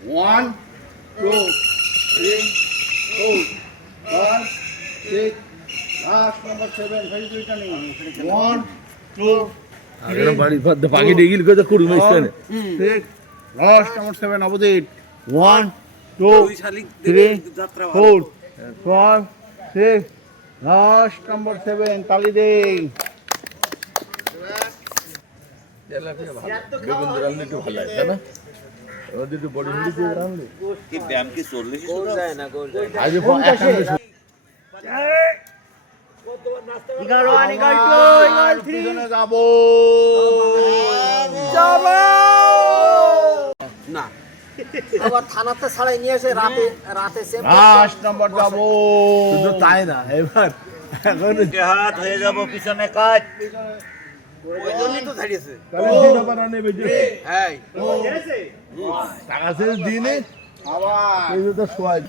1 2 3 4 5 6 last number 7 very good turning 1 2 পাখি ডেগিল কত কুড়ি মাইছেন 6 last number 7 opposite 1 2 3 4 5 6 last number 7 তালি দেই বেগুন রান্না একটু ভালো লাগে না ওদের একটু বডি মিলি দিয়ে রান্না কি ব্যায়াম কি 40 গোল যায় না গোল যায় আজ এগারো আনি গাইতো পিছনে যাবো না আবার থানাতে ছাড়াই নিয়ে এসে রাতে রাতে সেভ লাস্ট নাম্বার যাবো শুধু তাই না এবার এখন হাত হয়ে যাব পিছনে কাট ওই জন্যই তো ছাড়িয়েছে তাহলে দিনা বানানে বেজে হ্যাঁ টাকা শেষ দিনে আবার এই তো সোয়াজ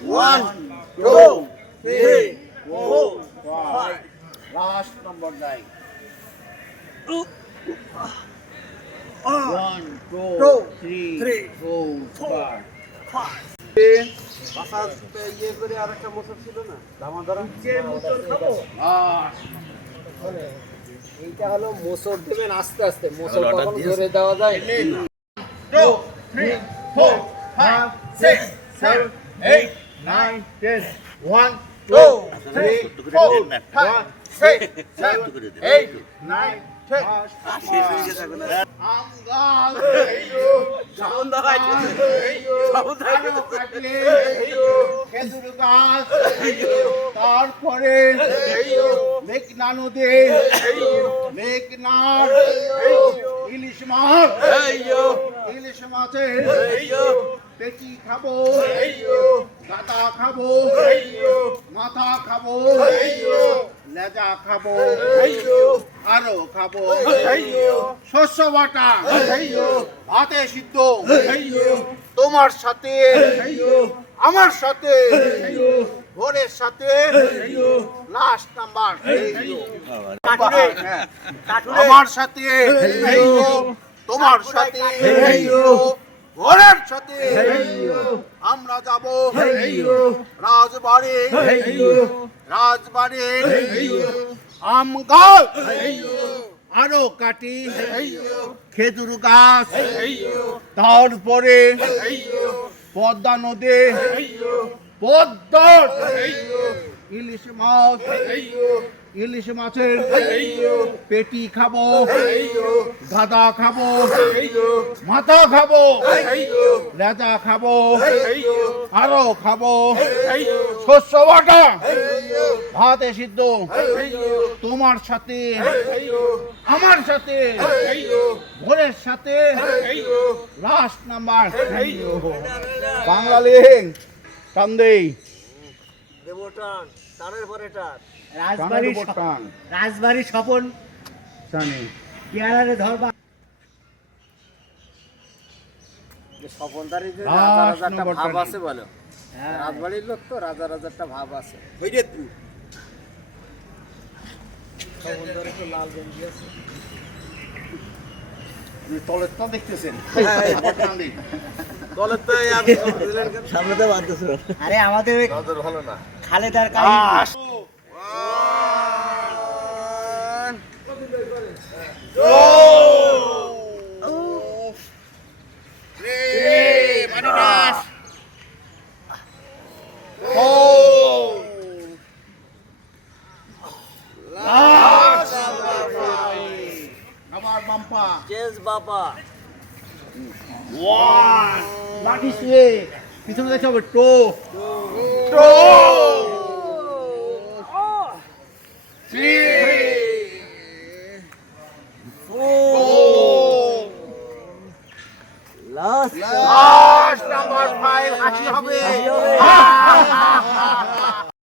1 2 3 4 5 লাস্ট নাম্বার যাই 1 2 3 4 5 বাসা ইয়ে করে আরেকটা মোচর ছিল না দামা ধরা এইটা হলো মোচর দেবেন আস্তে আস্তে মোচর কখনো ধরে দেওয়া যায় 2 3 4 5 6 7 8 9 10 1 2 3 4 5 6 7 8 9 10 আম গাছ সাউন্ড দাঁড়ায় খেজুর গাছ তারপরে মেঘনা নদী মেঘনা ইলিশ মাছ ইলিশ মাছের পেটি খাবো গাদা খাবো মাথা খাবো লেজা খাবো আরো খাবো শস্য বাটা ভাতে সিদ্ধ তোমার সাথে আমার সাথে ভোরের সাথে লাস্ট নাম্বার আমার সাথে তোমার সাথে ভোরের সাথে আমরা যাব রাজবাড়ি রাজবাড়ি আম গাছ আরো কাটি খেজুর গাছ তারপরে পদ্মা নদী পদ্মা ইলিশ মাছ ইলিশ মাছের পেটি খাবো গাদা খাবো মাথা খাবো লেজা খাবো আরো খাবো শস্য বাটা ভাতে সিদ্ধ তোমার সাথে আমার সাথে ভোরের সাথে লাস্ট নাম্বার বাঙালি কান্দেই দেবটান তারের পরে টান রাজবাড়ি স্বপন জানি পেয়ারারে ধরবা স্বপনদারি যে Last রাজা রাজারটা number ভাব 20 আছে বলো রাজবাড়ির লোক তো রাজা রাজারটা ভাব আছে স্বপনদারি তো লাল গেঞ্জি আছে তলেরটা দেখতেছেন দলের তো আপনি দিলেন কেন সামনে তো বাড়তেছে আরে আমাদের ওই নজর ভালো না খালেদার কাহিনী চেস বাবা লাঠি শুয়ে পিছনে দেখতে হবে টো লাস্ট লাস্ট নাম্বার 5 হাসি হবে